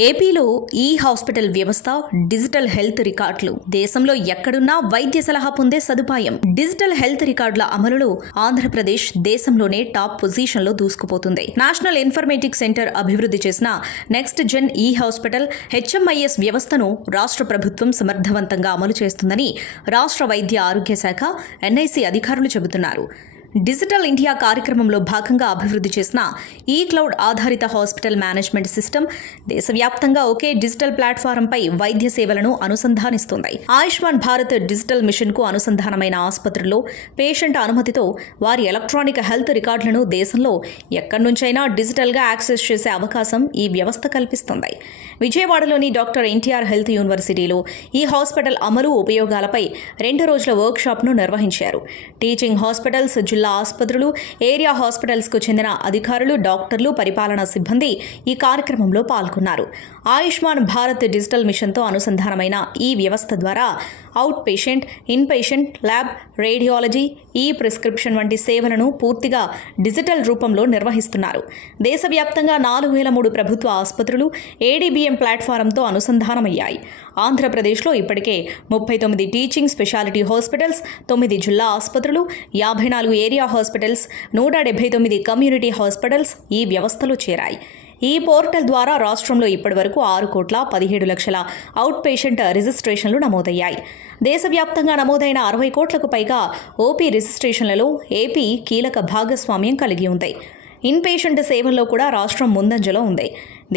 ఏపీలో ఈ హాస్పిటల్ వ్యవస్థ డిజిటల్ హెల్త్ రికార్డులు దేశంలో ఎక్కడున్నా వైద్య సలహా పొందే సదుపాయం. డిజిటల్ హెల్త్ రికార్డుల అమలులో ఆంధ్రప్రదేశ్ దేశంలోనే టాప్ పొజిషన్లో దూసుకుపోతుంది. నేషనల్ ఇన్ఫర్మేటిక్స్ సెంటర్ అభివృద్ధి చేసిన నెక్స్ట్ జెన్ ఈ హాస్పిటల్ హెచ్ఎంఐఎస్ వ్యవస్థను రాష్ట్ర ప్రభుత్వం సమర్థవంతంగా అమలు చేస్తుందని రాష్ట్ర వైద్య ఆరోగ్య శాఖ ఎన్ఐసి అధికారులు చెబుతున్నారు. డిజిటల్ ఇండియా కార్యక్రమంలో భాగంగా అభివృద్ధి చేసిన ఈ క్లౌడ్ ఆధారిత హాస్పిటల్ మేనేజ్మెంట్ సిస్టమ్ దేశవ్యాప్తంగా ఒకే డిజిటల్ ప్లాట్ఫారంపై వైద్య సేవలను అనుసంధానిస్తుంది. ఆయుష్మాన్ భారత్ డిజిటల్ మిషన్కు అనుసంధానమైన ఆసుపత్రుల్లో పేషెంట్ అనుమతితో వారి ఎలక్ట్రానిక్ హెల్త్ రికార్డులను దేశంలో ఎక్కడి నుంచైనా డిజిటల్గా యాక్సెస్ చేసే అవకాశం ఈ వ్యవస్థ కల్పిస్తుంది. విజయవాడలోని డాక్టర్ ఎన్టీఆర్ హెల్త్ యూనివర్సిటీలో ఈ హాస్పిటల్ అమలు ఉపయోగాలపై 2 రోజుల వర్క్షాప్ను నిర్వహించారు. టీచింగ్ హాస్పిటల్స్, జిల్లా ఆసుపత్రులు, ఏరియా హాస్పిటల్స్కు చెందిన అధికారులు, డాక్టర్లు, పరిపాలనా సిబ్బంది ఈ కార్యక్రమంలో పాల్గొన్నారు. ఆయుష్మాన్ భారత్ డిజిటల్ మిషన్తో అనుసంధానమైన ఈ వ్యవస్థ ద్వారా out patient, in patient, lab, radiology, ఈ ప్రిస్క్రిప్షన్ వంటి సేవలను పూర్తిగా డిజిటల్ రూపంలో నిర్వహిస్తున్నారు. దేశవ్యాప్తంగా 4003 ప్రభుత్వ ఆసుపత్రులు ఏడీబీఎం ప్లాట్ఫారంతో అనుసంధానమయ్యాయి. ఆంధ్రప్రదేశ్లో ఇప్పటికే 39 టీచింగ్ స్పెషాలిటీ హాస్పిటల్స్, 9 జిల్లా ఆసుపత్రులు, 54 ఏరియా హాస్పిటల్స్, 179 కమ్యూనిటీ హాస్పిటల్స్ ఈ వ్యవస్థలో చేరాయి. ఈ పోర్టల్ ద్వారా రాష్ట్రంలో ఇప్పటివరకు 6,17,00,000 అవుట్ పేషెంట్ రిజిస్ట్రేషన్లు నమోదయ్యాయి. దేశవ్యాప్తంగా నమోదైన 60 కోట్లకు పైగా ఓపీ రిజిస్ట్రేషన్లలో ఏపీ కీలక భాగస్వామ్యం కలిగి ఉంది. ఇన్ పేషెంట్ సేవల్లో కూడా రాష్ట్రం ముందంజలో ఉంది.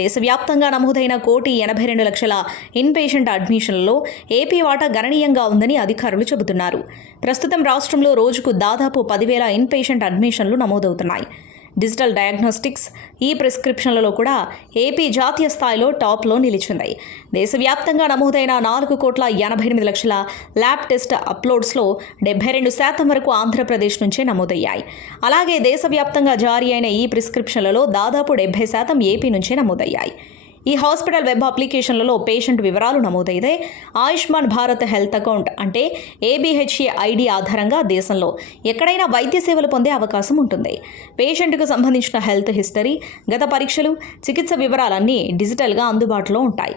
దేశవ్యాప్తంగా నమోదైన 1,82,00,000 ఇన్ పేషెంట్ అడ్మిషన్లలో ఏపీ వాటా గణనీయంగా ఉందని అధికారులు చెబుతున్నారు. ప్రస్తుతం రాష్ట్రంలో రోజుకు దాదాపు 10,000 ఇన్ పేషెంట్ అడ్మిషన్లు నమోదవుతున్నాయి. డిజిటల్ డయాగ్నోస్టిక్స్, ఈ ప్రిస్క్రిప్షన్లలో కూడా ఏపీ జాతీయ స్థాయిలో టాప్లో నిలిచింది. దేశవ్యాప్తంగా నమోదైన 4,88,00,000 ల్యాబ్ టెస్ట్ అప్లోడ్స్లో 72% వరకు ఆంధ్రప్రదేశ్ నుంచే నమోదయ్యాయి. అలాగే దేశవ్యాప్తంగా జారీ అయిన ఈ ప్రిస్క్రిప్షన్లలో దాదాపు 70% ఏపీ నుంచే నమోదయ్యాయి. ఈ హాస్పిటల్ వెబ్ అప్లికేషన్లలో పేషెంట్ వివరాలు నమోదైతే ఆయుష్మాన్ భారత్ హెల్త్ అకౌంట్ అంటే ఏబీహెచ్ఏ ఐడి ఆధారంగా దేశంలో ఎక్కడైనా వైద్య సేవలు పొందే అవకాశం ఉంటుంది. పేషెంట్కు సంబంధించిన హెల్త్ హిస్టరీ, గత పరీక్షలు, చికిత్స వివరాలన్నీ డిజిటల్గా అందుబాటులో ఉంటాయి.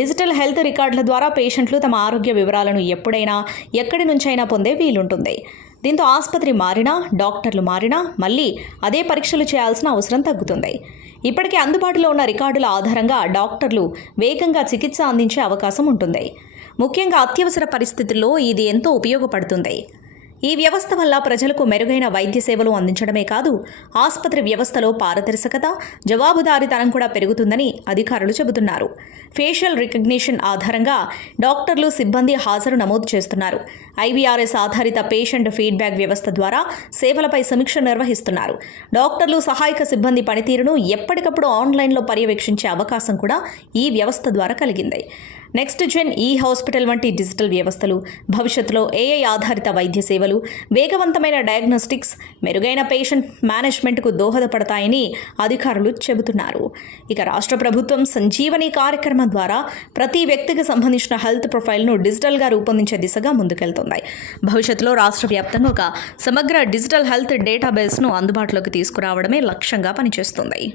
డిజిటల్ హెల్త్ రికార్డుల ద్వారా పేషెంట్లు తమ ఆరోగ్య వివరాలను ఎప్పుడైనా ఎక్కడి నుంచైనా పొందే వీలుంటుంది. దీంతో ఆసుపత్రి మారినా, డాక్టర్లు మారినా మళ్ళీ అదే పరీక్షలు చేయాల్సిన అవసరం తగ్గుతుంది. ఇప్పటికే అందుబాటులో ఉన్న రికార్డుల ఆధారంగా డాక్టర్లు వేగంగా చికిత్స అందించే అవకాశం ఉంటుంది. ముఖ్యంగా అత్యవసర పరిస్థితుల్లో ఇది ఎంతో ఉపయోగపడుతుంది. ఈ వ్యవస్థ వల్ల ప్రజలకు మెరుగైన వైద్య సేవలు అందించడమే కాదు, ఆసుపత్రి వ్యవస్థలో పారదర్శకత, జవాబుదారీతనం కూడా పెరుగుతుందని అధికారులు చెబుతున్నారు. ఫేషియల్ రికగ్నిషన్ ఆధారంగా డాక్టర్లు, సిబ్బంది హాజరు నమోదు చేస్తున్నారు. ఐవీఆర్ఎస్ ఆధారిత పేషెంట్ ఫీడ్బ్యాక్ వ్యవస్థ ద్వారా సేవలపై సమీక్ష నిర్వహిస్తున్నారు. డాక్టర్లు, సహాయక సిబ్బంది పనితీరును ఎప్పటికప్పుడు ఆన్లైన్లో పర్యవేక్షించే అవకాశం కూడా ఈ వ్యవస్థ ద్వారా కలిగింది. నెక్స్ట్ జెన్ ఈ హాస్పిటల్ వంటి డిజిటల్ వ్యవస్థలు భవిష్యత్తులో ఏఐ ఆధారిత వైద్య సేవలు, వేగవంతమైన డయాగ్నోస్టిక్స్, మెరుగైన పేషెంట్ మేనేజ్మెంట్కు దోహదపడతాయని అధికారులు చెబుతున్నారు. ఇక రాష్ట్ర ప్రభుత్వం సంజీవని కార్యక్రమం ద్వారా ప్రతి వ్యక్తికి సంబంధించిన హెల్త్ ప్రొఫైల్ను డిజిటల్గా రూపొందించే దిశగా ముందుకెళ్తుంది. భవిష్యత్తులో రాష్ట్ర వ్యాప్తంగా ఒక సమగ్ర డిజిటల్ హెల్త్ డేటాబేస్ను అందుబాటులోకి తీసుకురావడమే లక్ష్యంగా పనిచేస్తుంది.